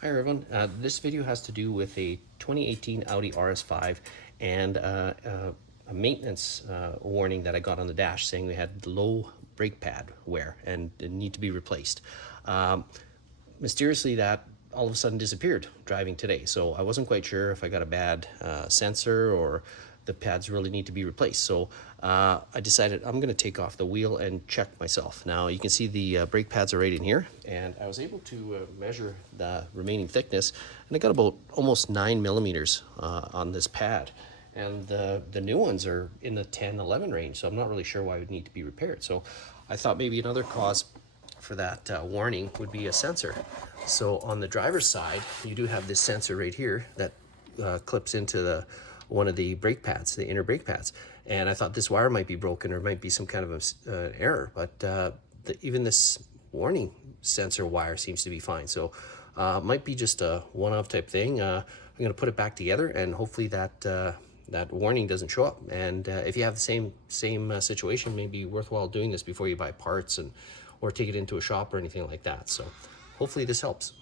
Hi everyone, this video has to do with a 2018 Audi RS5 and a maintenance warning that I got on the dash saying we had low brake pad wear and it need to be replaced. Mysteriously that all of a sudden disappeared driving today, so I wasn't quite sure if I got a bad sensor or the pads really need to be replaced. So I decided I'm going to take off the wheel and check myself. Now you can see the brake pads are right in here, and I was able to measure the remaining thickness, and I got about almost 9 millimeters on this pad. And the new ones are in the 10-11 range, so I'm not really sure why it would need to be repaired. So I thought maybe another cause for that warning would be a sensor. So on the driver's side, you do have this sensor right here that clips into one of the brake pads, the inner brake pads. And I thought this wire might be broken or might be some kind of an error, but even this warning sensor wire seems to be fine. So might be just a one-off type thing. I'm gonna put it back together and hopefully that that warning doesn't show up. And if you have the same situation, maybe worthwhile doing this before you buy parts and or take it into a shop or anything like that. So hopefully this helps.